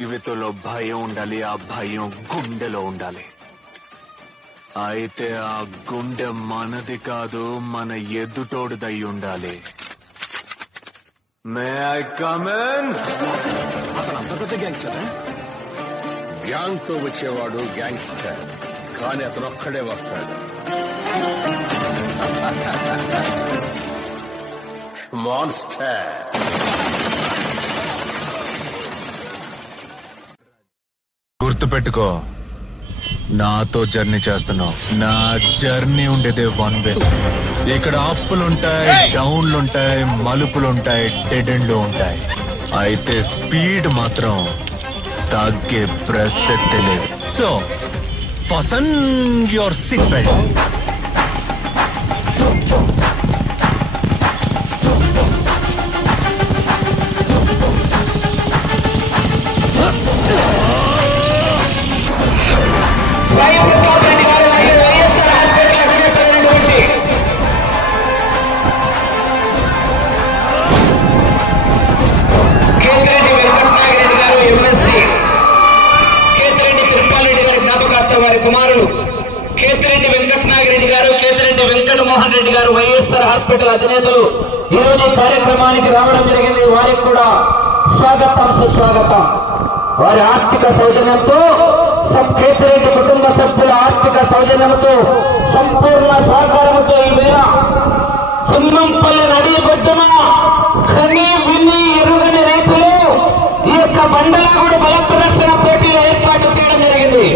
జీవితంలో భయం ఉండాలి. ఆ భయం గుండెలో ఉండాలి. అయితే ఆ గుండె మనది కాదు, మన ఎదుటోడిదై ఉండాలి. May I come in? అతను అంత పెద్ద గ్యాంగ్స్టర్. గ్యాంగ్ తో వచ్చేవాడు గ్యాంగ్స్టర్, కానీ అతను ఒక్కడే వస్తాడు. మాన్స్టర్. గుర్తుపెట్టుకో, నాతో జర్నీ చేస్తున్నావు. నా జర్నీ ఉండేదే వన్ వే. ఇక్కడ అప్పులుంటాయి, డౌన్లుంటాయి, మలుపులుంటాయి, డెడ్ ఎండ్లు ఉంటాయి. అయితే స్పీడ్ మాత్రం తగ్గే ప్రసక్తే లేదు. So fasten your seat belts. వారి కుమారుడు కేతిరెడ్డి వెంకటనాగిరెడ్డి గారు, కేతిరెడ్డి వెంకటమోహన్ రెడ్డి గారు, వైఎస్ఆర్ హాస్పిటల్ అధినేతలు ఈరోజు ఈ కార్యక్రమానికి రావడం జరిగింది. వారికి కూడా స్వాగతం, సుస్వాగతం. వారి ఆర్థిక సౌజన్యంతో, కేతిరెడ్డి కుటుంబ సభ్యుల ఆర్థిక సౌజన్యంతో, సంపూర్ణ సహకారంతో ఈ వేళ సింహంపల్లి నడి బొద్దున కని విని ఎరుగని రైతులు ఈ యొక్క బండలాగుడు బల ప్రదర్శన పోటీలో ఏర్పాటు చేయడం జరిగింది.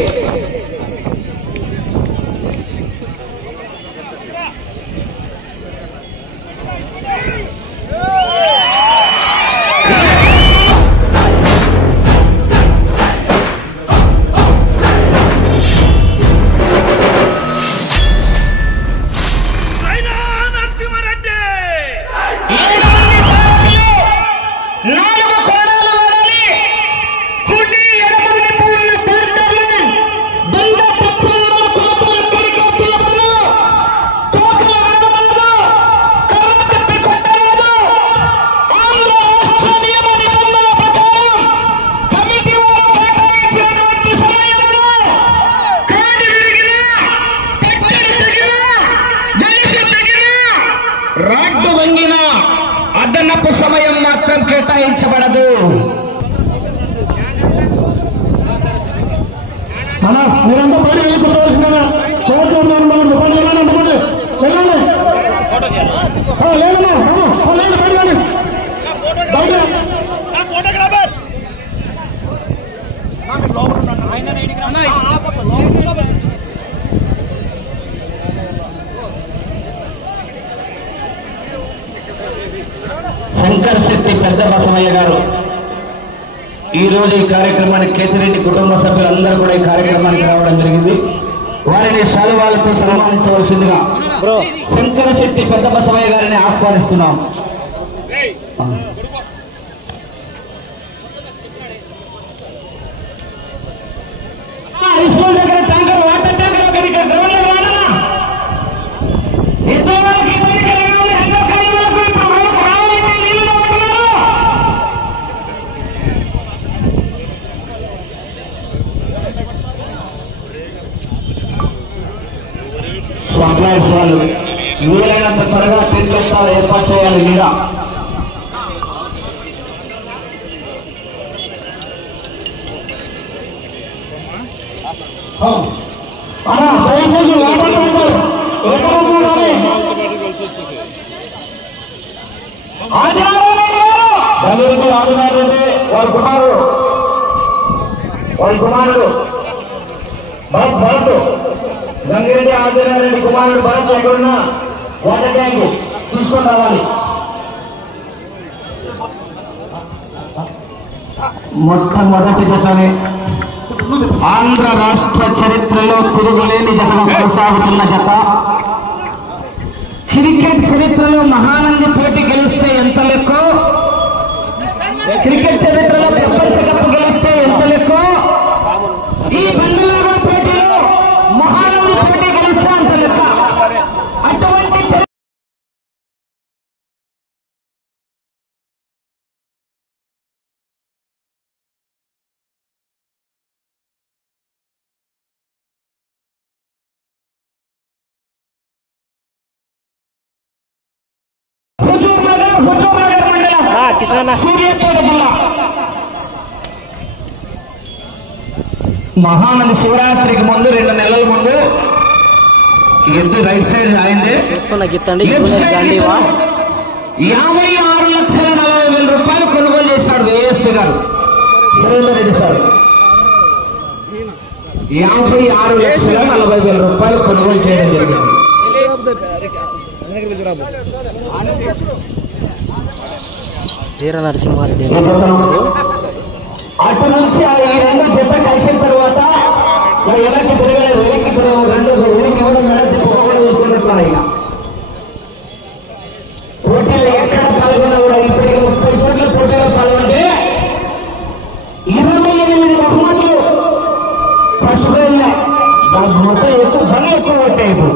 రాడ్డు వంగిన అదనపు సమయం మాత్రం కేటాయించబడదు. మీరంతా బయట వెళ్ళి కూర్చోవలసిందేనా? శంకర్ శెట్టి పెద్ద బసమయ్య గారు ఈ రోజు ఈ కార్యక్రమానికి, కేతిరెడ్డి కుటుంబ సభ్యులందరూ కూడా ఈ కార్యక్రమానికి రావడం జరిగింది. వారిని శాలువాలతో సన్మానించవలసిందిగా శంకర్ శెట్టి పెద్ద బసమయ్య గారిని ఆహ్వానిస్తున్నాం. దగ్గర ట్యాంకర్, వాటర్ ట్యాంకర్ దగ్గరికి గ్రౌండ్ లో రానా? సప్లైస్ వాళ్ళు వీలైనంత త్వరగా టెంట్ ఏర్పాటు చేయాలి. మీద ఆదినారెడ్డి వారి కుమారుడు భరత్, గంగిరెడ్డి ఆదినారెడ్డి కుమారుడు భరత్ ఎక్కడున్నా వాటర్ ట్యాంక్ తీసుకొని రావాలి. మొట్టమొదటి జతని ఆంధ్ర రాష్ట్ర చరిత్రలో తిరుగులేని జతగా కొనసాగుతున్న జత. క్రికెట్ చరిత్రలో మహానంది పోటీ గెలిస్తే ఎంత లెక్కో, క్రికెట్ చరిత్రలో ప్రపంచ కప్ గెలిస్తే ఎంత లెక్కో, ఈ బండలాగా పోటీలో మహానంది పోటీ గెలిస్తే అంత లెక్క. అటువంటి సూర్యాపేట జిల్లా. మహానంది శివరాత్రికి ముందు 2 నెలల ముందు ఎద్దు రైట్ సైడ్ అయిందే. లెఫ్ట్ సైడ్ 56,40,000 రూపాయలు కొనుగోలు చేశాడు ఏఎస్పీ గారు రెడ్డి సార్. 56,40,000 రూపాయలు కొనుగోలు చేయడం జరిగింది. నరసింహారెడ్డి అటు నుంచి ఈ 2 జత కలిసిన తర్వాత వెనక్కి తిరగలేదు. వెనక్కి 2 ఇవ్వడం తిప్పకుండా చూసుకుంటున్నారు. ఇక పోటీలు ఎక్కడ పాల్గొన్నా కూడా ఇప్పటికి 30 చోట్ల పోటీలో పాల్గొంటే 28 బహుమతులు ఫస్ట్ ప్రైజ్. మొత్తం ఎక్కువ వచ్చాయి. ఇప్పుడు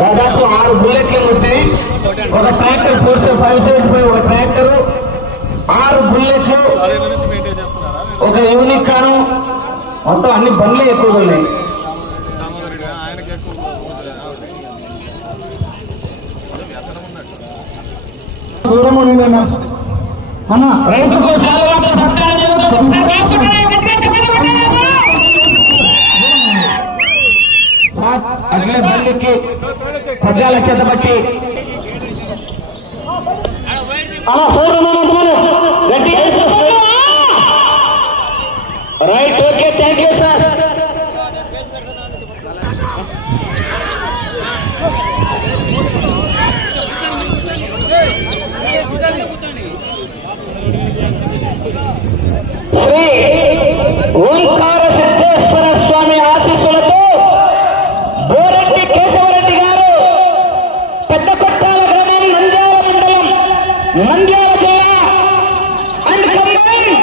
దాదాపు 6 బుల్లెట్లు వచ్చాయి. ఒక ట్రాక్టర్ 475 ఒక ట్రాక్టర్, 6 బుల్లెట్లు, ఒక యూనిక్ కాను, మొత్తం అన్ని బండ్లు ఎక్కువగా ఉన్నాయి. రైతు అట్లే బండికి పద్యాల చేత బట్టి right. Okay, thank you sir. Shri Omkara Siddheshwara Swami ఆశీస్సులతో బోరెడ్డి కేశవరెడ్డి గారు పెద్ద కొట్టాల గ్రామం, నంద్యాల మండలం, నంద్యాల జిల్లా అండ్ కంబైన్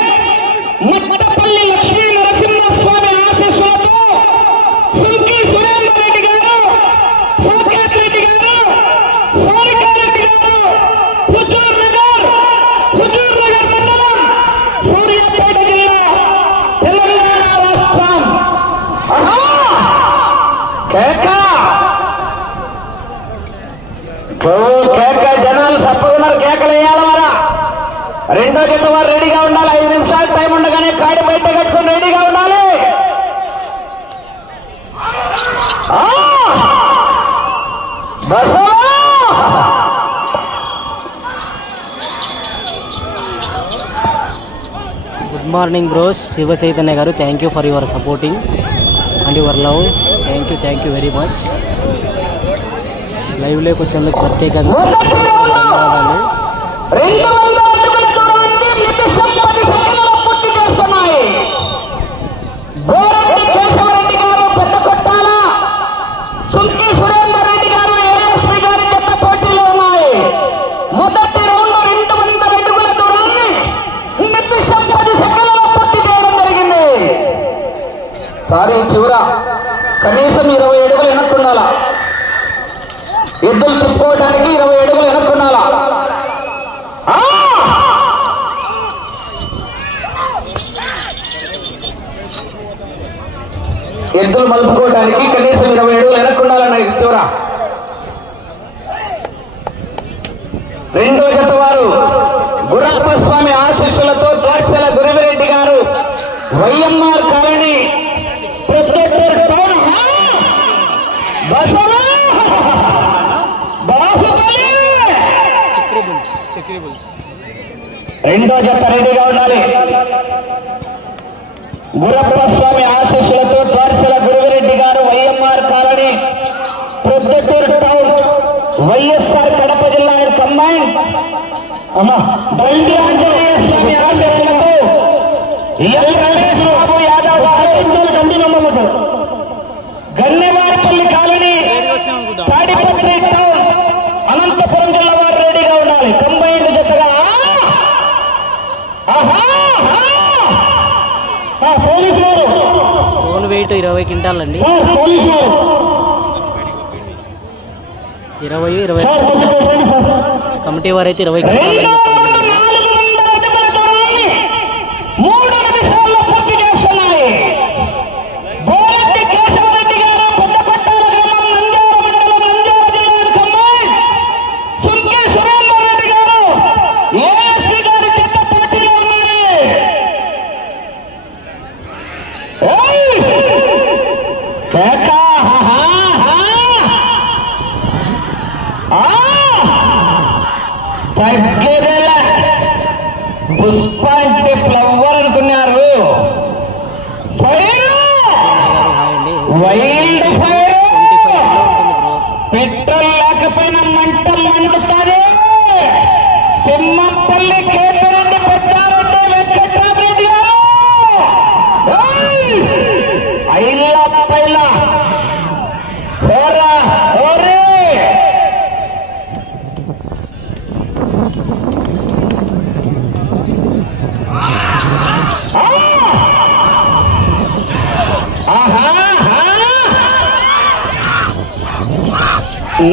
ముట్టపల్లి లక్ష్మీ నరసింహస్వామి ఆశీస్సులతో సుంకి సురేందర్ రెడ్డి గారు, సాకేత్ రెడ్డి గారు, సారికారెడ్డి గారు, హుజూర్ నగర్ మండలం, సూర్యాపేట జిల్లా, తెలంగాణ రాష్ట్రం. జనాలు సప్పగున్నారు, కేకలు వేయాలి. వారా 2వ జత వారు రెడీగా ఉండాలి. 5 నిమిషాలు టైం ఉండగానే కాడి బయట కట్టుకుని రెడీగా ఉండాలి. Good morning bros. Shiva Chaitanya garu, thank you for your supporting and your love. Thank you very much. లైవ్లోకి వచ్చేందుకు ప్రత్యేకంగా ధన్యవాదాలు. బోరెడ్డి కేశవరెడ్డి గారు, పెద్ద కొట్టాల, సుంకి సురేందర్ రెడ్డి గారు, ఏఎస్పీ గారి జత పోటీలో ఉన్నాయి. మొదటి రౌండ్ 200 అడుగుల దూరాన్ని నిమిషం 10 సెకండ్లలో పూర్తి చేయడం జరిగింది. సారీ, చివర కనీసం 20 అడుగులు వెనక్కుండాలా. ఎద్దులు తిప్పుకోవడానికి 20 అడుగులు వెనక్కుండాలా. ఎద్దులు మలుపుకోవడానికి కనీసం 20 అడుగులు వెనక్కుండాలన్న చివర. 2వ జత వారు గురప్ప స్వామి ఆశీస్సులతో దార్చల గురివిరెడ్డి గారు, YMR colony, protector town, Baahubali. 2వ జత రెడీగా ఉండాలి. గురప్ప స్వామి ఆశీస్సులతో దార్చల గురివిరెడ్డి గారు, YMR colony, Proddatur town, YSR Kadapa జిల్లా కంబైన్. బండి ఆంజనేయ స్వామి ఆశీస్సులతో బాబు యాదవ్ గారు, గన్నెవారిపల్లి కాలనీ, తాడిపత్రి టౌన్, అనంతపురం జిల్లా వారు రెడీగా ఉండాలి. కంబైన్ జతగా స్టోన్ వెయిట్ 20 క్వింటాల్ అండి. 20 కమిటీ వారైతే 20 క్వింటాల్ అని చెప్పారు. సుంకి సురేందర్ రెడ్డి గారు, ఏఎస్పీ గారి తగ్గేదేలా పుష్ప అంటే ఫ్లవర్ అనుకున్నారు. వైల్డ్ ఫైర్ పెట్రోల్ లేకపోయినా మంట మండుతారే. తిమ్మపల్లి కేతరెడ్డి పెద్దారెడ్డి వెంకట్రామరెడ్డి గారు ఐలా పైలా ఓరా ఓరే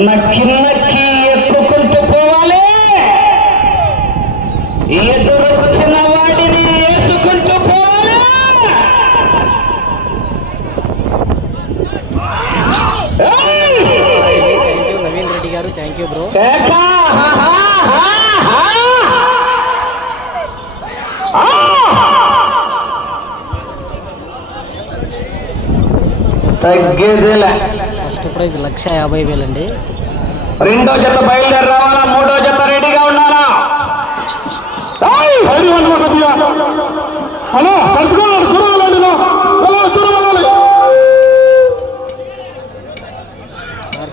నక్కి నక్కి ఎక్కుకుంటూ పోవాలి. ఎదురొచ్చిన వాడిని వేసుకుంటూ పోవాలి. నవీన్ రెడ్డి గారు థ్యాంక్ యూ బ్రో. తగ్గేదేలే. ఫస్ట్ ప్రైజ్ 1,50,000 అండి. రెండో జత బయలుదేరి రావాలా? మూడో జత రెడీగా ఉన్నారా?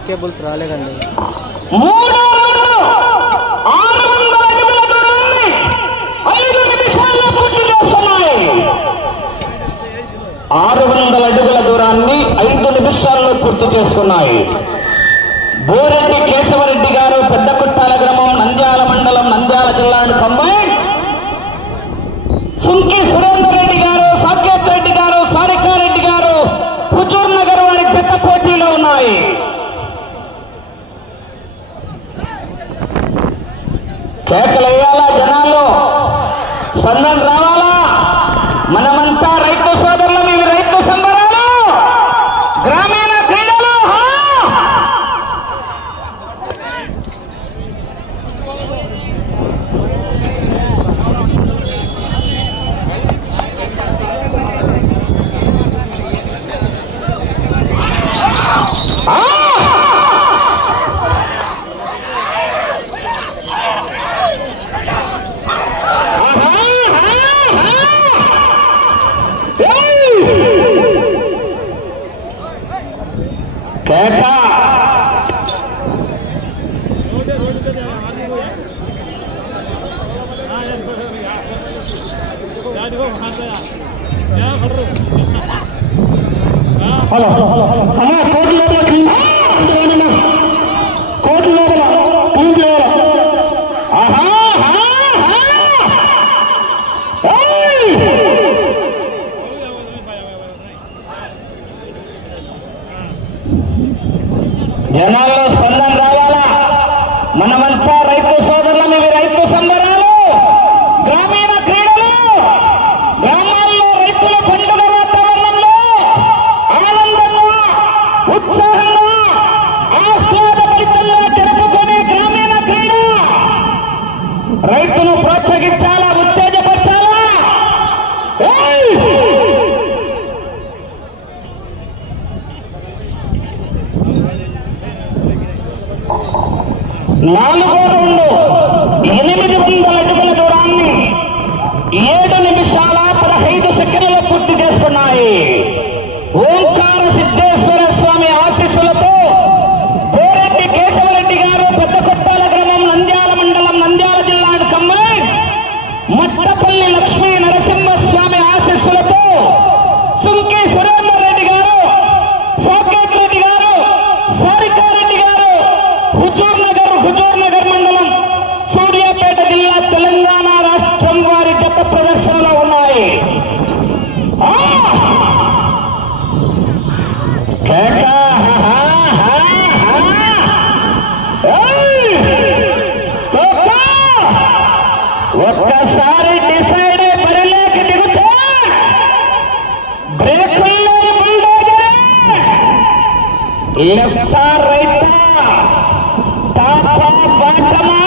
కేబుల్స్ రాలేదండి. 600 అడుగుల దూరాన్ని 5 నిమిషాల్లో పూర్తి చేసుకున్నాయి. బోరెడ్డి కేశవరెడ్డి గారు, పెద్ద కుట్టాల గ్రామం, నంద్యాల మండలం, నంద్యాల జిల్లా కంబైన్. సుంకి సురేందర్ రెడ్డి గారు, సాకేత్ రెడ్డి గారు, సారికారెడ్డి గారు, హుజూర్ నగర్ వారి జత పోటీలో ఉన్నాయి. కేకలయ్యాలా? జనాల్లో స్పందన రావాలా? మనమంతా రైతు సోదరులం. ఇవి రైతు సంబరాలు, గ్రామీణ క్రీడలు. జనాల్లో స్పందన రావాలా? మనమంతా రైతు సోదరులం. ఇవి రైతు సంబరాలు, గ్రామీణ క్రీడలు. గ్రామాల్లో రైతుల పండుగ వాతావరణంలో ఆనందంగా, ఉత్సాహంగా, ఆహ్లాదభరితంగా జరుపుకునే గ్రామీణ క్రీడ. రైతును ప్రోత్సహించాలా, ఉత్తేజపరచాలా? 4వ రౌండ్ 800 అడుగుల దూరాన్ని 7 నిమిషాల 15 సెకండ్లలో పూర్తి చేసుకున్నాయి. ఓంకార సిద్ధేశ్వర స్వామి ఆశీస్సులతో బోరెడ్డి కేశవరెడ్డి గారు, పెద్ద కొట్టాల గ్రామం, నంద్యాల మండలం, నంద్యాల జిల్లా కంబైన్. మట్టపల్లి లక్ష్మీ నరసింహస్వామి ఆశీస్సులతో సుంకి సురేందర్ రెడ్డి గారు, సాకేత్ రెడ్డి గారు, సారికారెడ్డి గారు, హుజూర్ నగర్ మండలం, సూర్యాపేట జిల్లా, తెలంగాణ రాష్ట్రం వారి జత ప్రదర్శనలో ఉన్నాయి. ఒక్కసారి డిసైడ్ అయి బరిలోకి దిగుతే బ్రేకుల్లో లెఫ్టా రైటా, టాపా బాటమా,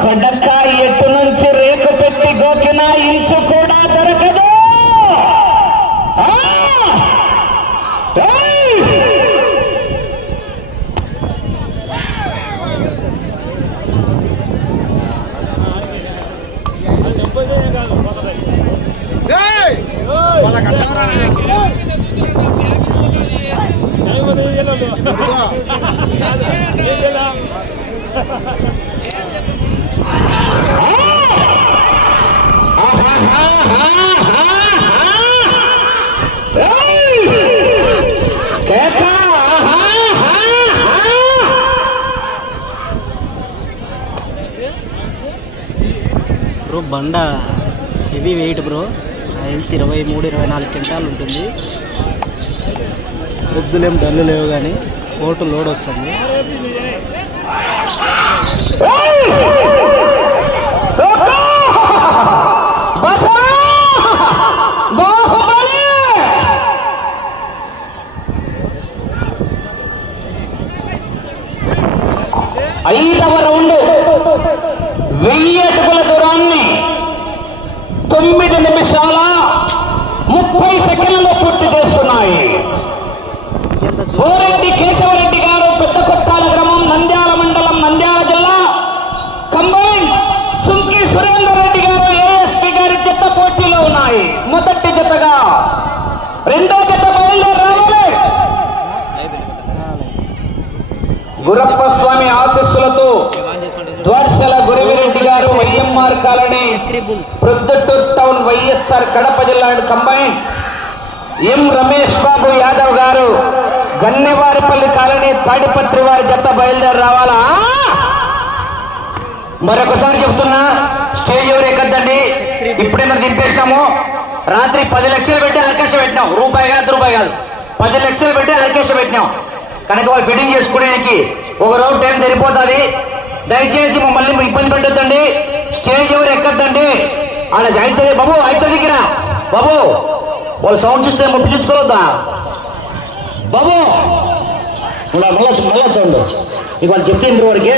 కొడక ఎటు నుంచి రేకు పెట్టి గోకినా ఇంచు కూడా దొరకదు. బ్రో బండ హెవీ వెయిట్ బ్రో తెలిసి 23-24 క్వింటాలు ఉంటుంది. ఎద్దులేం డల్లు లేవు కానీ ఓటు లోడ్ వస్తుంది. ఐదవ రౌండ్ 1000 అడుగుల దూరాన్ని 9 నిమిషాల 30 సెకండ్లలో పూర్తి చేస్తున్నాయి. గోరెడ్డి కేశవరెడ్డి గారు పెద్ద కొట్టాల గ్రామం, నంద్యాల మండలం, నంద్యాల జిల్లా. కంబైన్ సుంకి సురేందర్ రెడ్డి గారు ఏఎస్పీ గారి జత పోటీలో ఉన్నాయి. మొదటి జతగా రెండో జత బయలుదేరాలి. గురప్ప స్వామి ఆశీస్సులతో ద్వార్సల గురవిరెడ్డి గారు YMR colony, Proddatur town, YSR Kadapa జిల్లా కంబైన్. ఎం రమేష్ బాబు యాదవ్ గారు గన్నెవారిపల్లి కాలనీ, తాడిపత్రి వారి జత బయలుదేరి రావాలా? మరొకసారి చెప్తున్నా, స్టేజ్ ఎవరు ఎక్కద్దండి. ఇప్పుడైనా దింపేసినాము. రాత్రి 10 లక్షలు పెట్టి ఆర్కెస్ట్రా పెట్టినాం. రూపాయి కాదు, రూపాయి కాదు, 10 లక్షలు పెట్టి ఆర్కెస్ట్రా పెట్టినాం. కనుక వాళ్ళు ఫిట్టింగ్ చేసుకోవడానికి ఒక రౌండ్ టైం సరిపోతుంది. దయచేసి మమ్మల్ని ఇబ్బంది పెట్టద్దండి. స్టేజ్ ఎవరు ఎక్కద్దండి. అలా అయితే బాబు అయితే దగ్గర బాబు వాళ్ళు సౌండ్ సిస్టమ్ తీసుకోవద్దా బాబు? మళ్ళా సౌండ్ ఇక వాళ్ళు చెప్తే ఇంటి వాడికి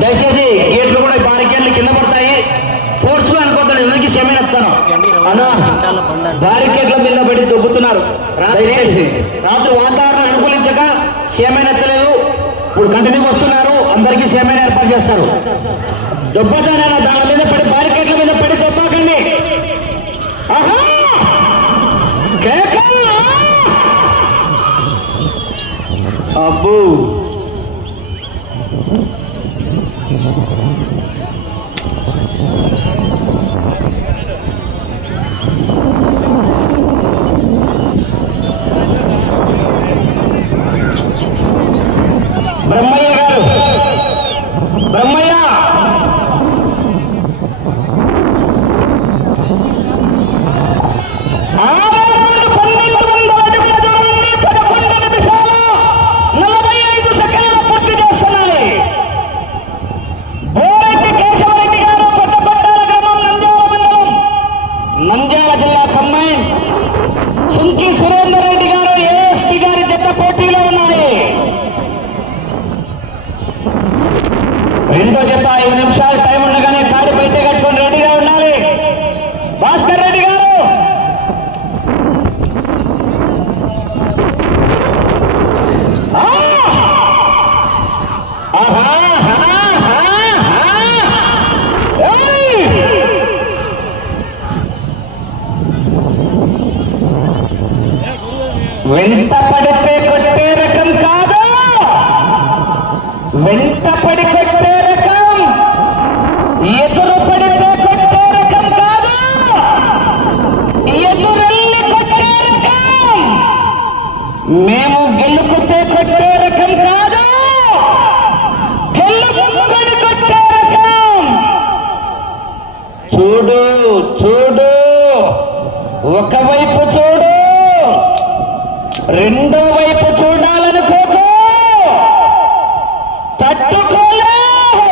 దయచేసి గేట్లు కూడా బారికేట్లు కింద పడతాయి. ఫోర్స్ గా అనుకోతాడు. ఎందుకు సేమైన వస్తాను బారికేట్ల మీద పడి దొబ్బుతున్నారు. దయచేసి రాత్రి వాతావరణం అనుకూలించక సేమైన ఎత్తలేదు. ఇప్పుడు కంటిన్యూ వస్తున్నారు. అందరికీ సేమైన ఏర్పాటు చేస్తారు. దొబ్బతానైనా దాని మీద పడి బారికేట్ల మీద పడి దొబ్బకండి. అబ్బు బ్రహ్మయ్య గారు, బ్రహ్మయ్య నంద్యాల జిల్లా కంబైన్ సుంకి సురేందర్ రెడ్డి గారు ఏఎస్పీ గారి జత పోటీలో ఉన్నాయి. రెండో జత 5 నిమిషాలు టైం ఉండగానే కాడి బయట కట్టుకొని రెడీగా ఉండాలి. భాస్కర్ రెడ్డి గారు వెంట పడితే కొట్టే రకం కాదు, వెంట పడి కొట్టే రకం, ఎదురు పడితే కొట్టే రకం కాదు, ఎదురెళ్ళి కొట్టే రకం. మేము గెలుపుతే కొట్టే రకం కాదు, గెలుపుకొని కొట్టే రకం. చూడు చూడు, ఒకవైపు చూడు, రెండో వైపు చూడాలనుకోకు, తట్టుకోలేవు.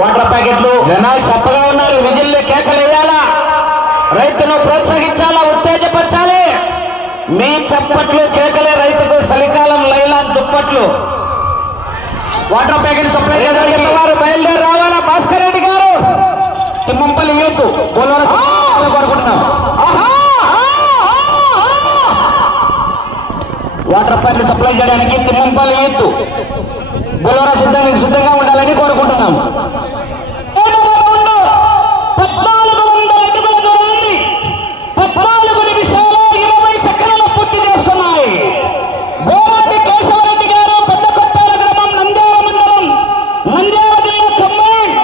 వాటర్ ప్యాకెట్లు. జనాలు చప్పగా ఉన్నారు. విజిల్లో కేకలు వేయాలా, రైతును ప్రోత్సహించాలా, ఉత్తేజపరచాలి. మీ చప్పట్లు కేకలే రైతుకు చలికాలం లైలా దుప్పట్లు. వాటర్ ప్యాకెట్ సప్లై చేయడానికి వారు బయలుదేరి రావాలా. భాస్కర్ రెడ్డి గారు తిమ్మంపల్లి యూత్ కోరుకుంటున్నాం. వాటర్ ప్యాకెట్ సప్లై చేయడానికి తిమ్మంపల్లి యూత్ బోలవరం సిద్ధంగా ఉండాలని కోరుకుంటున్నాం. 14 నిమిషాలు 20 సెకండ్లు పూర్తి చేస్తున్నాయి. బోరెడ్డి కేశవరెడ్డి గారు పెద్ద కొట్టాల గ్రామం నంద్యాల మండలం నంద్యాల జిల్లా కమాండ్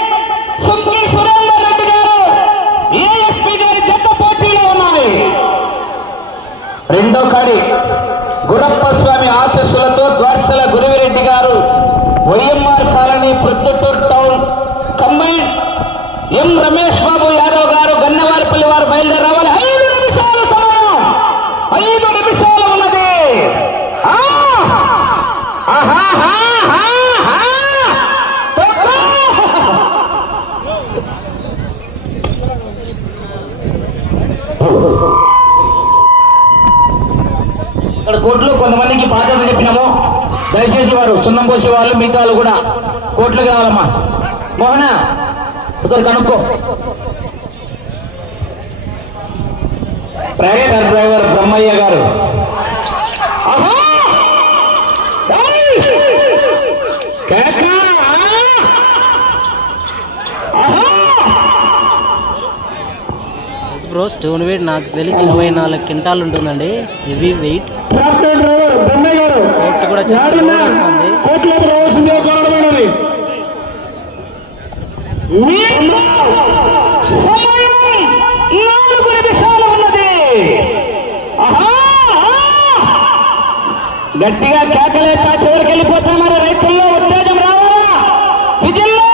సుంకి సురేందర్ రెడ్డి గారు ఏఎస్పీ గారి జత పోటీలో ఉన్నాయి. రెండో కాడి గురప్ప స్వామి ఆశస్సులతో Dwarsala Guruvireddy garu YMR colony Proddatur town combine M Ramesh Babu Yadav garu Gannavaripalli వారు బయలుదేరి రావాలి. 5 నిమిషాల సమయం, 5 నిమిషాలు ఉన్నది. ఇక్కడ కోర్టులో కొంతమందికి బాధ్యత చెప్పినాము. దయచేసి వారు సున్నం పోసే వాళ్ళు మిగతా వాళ్ళు కూడా కోర్టులోకి రావాలమ్మా. మోహన ఒకసారి కనుక్కో. ట్రాక్టర్ డ్రైవర్ బ్రహ్మయ్య గారు బ్రో స్టోన్ వెయిట్ నాకు తెలిసి 24 క్వింటాలు ఉంటుందండి. Heavy weight. Tractor driver Brahmayya గారు కోర్టు కూడా చాలా వస్తుంది. గట్టిగా కేకలేస్తా చివరికి వెళ్ళిపోతున్నారు. రైతుల్లో ఉత్తేజం రావాలా. విజిల్లో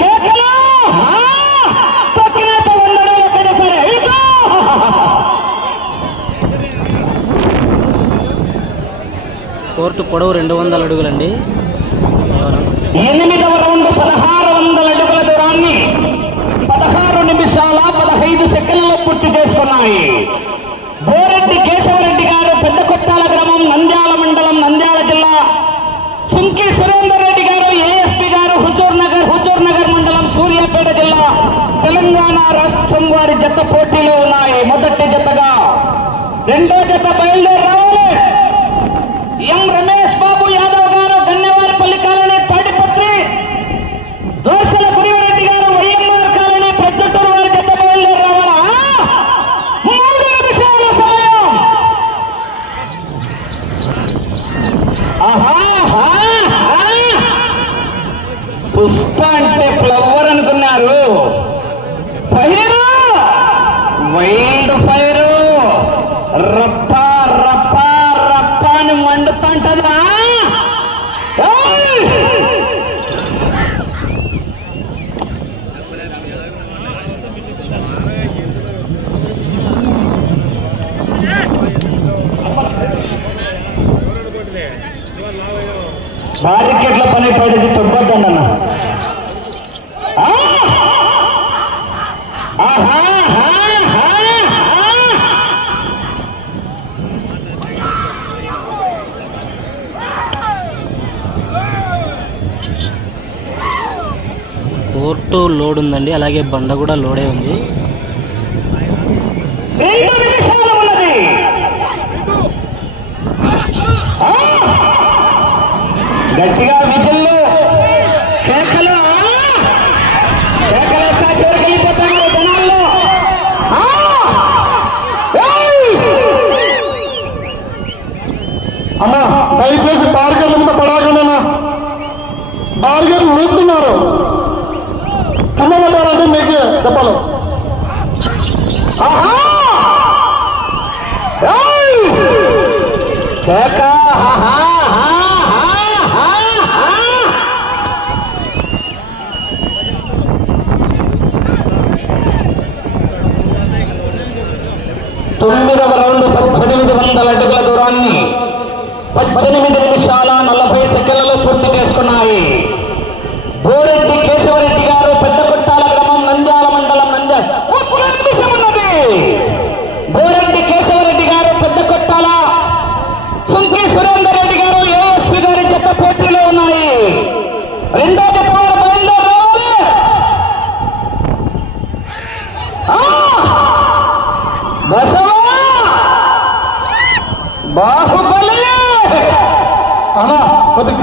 కేకలు తొక్కినట్టు ఉండడం ఎక్కడ సరే. కోర్టు పొడవు 200 అడుగులండి. 8వ రౌండ్ 1600 అడుగుల దూరాన్ని 16 నిమిషాల 15 సెకండ్లలో పూర్తి చేసుకున్నాయి. బోరెడ్డి కేశవరెడ్డి గారు పెద్ద కొట్టాల గ్రామం నంద్యాల మండలం నంద్యాల జిల్లా సుంకి సురేందర్ రెడ్డి గారు ఏఎస్పీ గారు హుజూర్ నగర్ మండలం సూర్యాపేట జిల్లా తెలంగాణ రాష్ట్రం వారి జత పోటీలో ఉన్నాయి. మొదటి జతగా రెండో జత బయలుదేరి రావాలి. ఎం రమేష్ బాబు యాదవ్ గారు గన్నవారిపల్లి కాలనీ తాడిపత్రి, దోసల గురిరెడ్డి గారు వైఎంఆర్ కాలనీ ప్రొద్దుటూరు వారి జత బయలుదేరి రావాలా. 3 నిమిషాల సమయం. పుష్ప అంటే ఫ్లవర్ అనుకున్నారు. ఫైరు వైల్డ్ ఫైరు రప్ప రప్ప రప్ప అని మండుతుంటదా. బారికెట్ల పని పడేది తొప్పొద్దండి అన్న. కోర్టు లోడ్ ఉందండి, అలాగే బండ కూడా లోడే ఉంది. 2 నిమిషాలు ఉన్నది. గట్టిగా విజిల్లు కేకలు కేకలేస్తా చివరికి వెళ్ళిపోతున్నారు జనాల్లో. అమ్మా దయచేసి బార్గెట్ల మీద పడాకన్నా. బార్గెట్ మీస్తున్నారు, కింద పడ్డారంటే మీకే దెబ్బలు. కేక తొమ్మిదవ రౌండ్ 1800 అడుగుల దూరాన్ని 18 నిమిషాల 40 సెకండ్లలో పూర్తి చేసుకున్నాయి. బోరెడ్డి కేశవరెడ్డి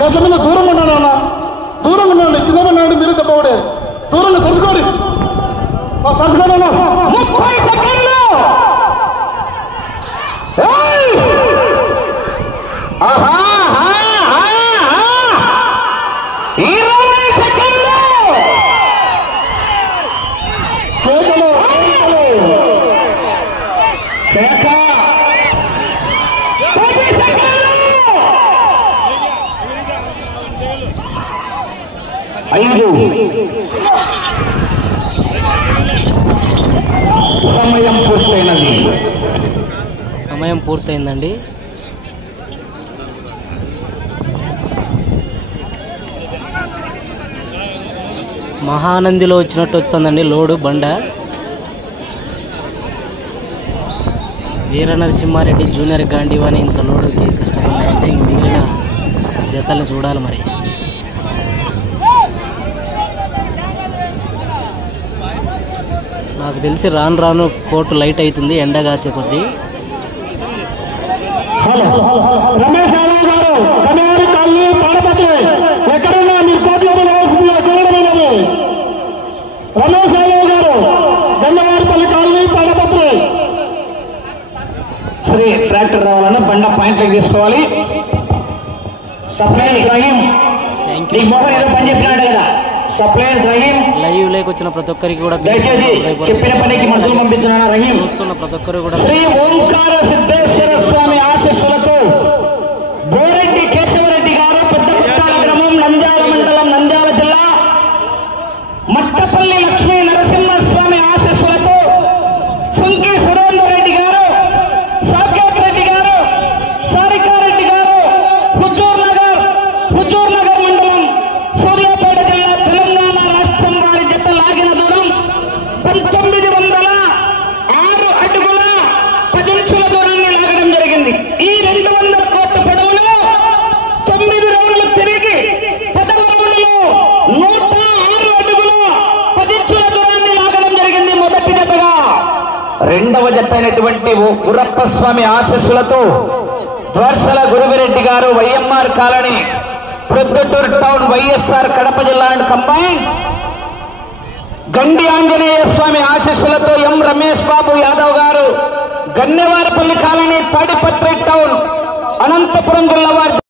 గట్ల మీద దూరంగా ఉన్నాను అన్న, దూరంగా ఉండండి, కింద ఉండండి, మీరు తప్పబడే దూరంగా సర్దుకోండి, సర్దుకోండి అన్న. 30 సెకండ్లు. 20 సెకండ్లు. కేకలు, కేక. 10 సెకండ్లు. 5. సమయం పూర్తయినది. సమయం పూర్తయిందండి. మహానందిలో వచ్చినట్టు వస్తుందండి లోడు బండ. వీర నరసింహారెడ్డి జూనియర్ గాంధీవాని ఇంత లోడుకి కష్టపడాలంటే ఇంక మిగిలిన జతల్ని చూడాలి మరి. నాకు తెలిసి రాను రాను కోర్టు లైట్ అవుతుంది ఎండ కాసే కొద్దీ. రమేష్ యాదవ్ గారు కన్యారి కాలనీ తాడపత్రి ఎక్కడైనా మీ కోర్టులో చూడడమైనది. రమేష్ యాదవ్ గారు గంగవారిపల్లి కాలనీ తాడపత్రి. శ్రీ ట్రాక్టర్ రావాలన్నా బండ పాయింట్ తీసుకోవాలి. సప్లైస్ రహీం థ్యాంక్ నీకు మొబైల్ ఏదో పని చెప్పినాడు కదా. సప్లైస్ రహీం లైవ్ లేక వచ్చిన ప్రతి ఒక్కరికి కూడా దయచేసి చెప్పిన పనికి మనుషులు పంపించిన రహీం. చూస్తున్న ప్రతి ఒక్కరు కూడా శ్రీ ఓంకార సిద్ధేశ్వర స్వామి ఆశీస్సులతో బోరెడ్డి కేశవరెడ్డి గారు పెద్దపుట్టాల గ్రామం నంద్యాల మండలం నంద్యాల జిల్లా, మట్టపల్లి లక్ష్మీ నరసింహస్వామి ఆశీస్సులతో సుంకి సురేందర్ రెడ్డి గారు, సాకేత్ రెడ్డి గారు, సారికారెడ్డి గారు, హుజూర్ నగర్ మండలం సూర్యాపేట జిల్లా తెలంగాణ రాష్ట్రం వారి జత లాగిన దూరం 1906 అడుగుల 10 ఇంచుల దూరాన్ని లాగడం జరిగింది. ఈ 200 కోట్ల పొడవులో 9 రౌండ్లు తిరిగి 10వ రౌండ్లో 106 అడుగుల 10 ఇంచుల దూరాన్ని లాగడం జరిగింది మొదటి జతగా. రెండవ జత అయినటువంటి గురప్ప స్వామి ఆశీస్సులతో ద్వార్సల Guruvireddy garu, YMR colony, Proddatur town, YSR Kadapa జిల్లా అండ్ కంబైన్, గండి ఆంజనేయ స్వామి ఆశీస్సులతో ఎం రమేష్ బాబు యాదవ్ గారు, గన్నెవారపల్లి కాలనీ, తాడిపత్రి టౌన్, అనంతపురం జిల్లా వారి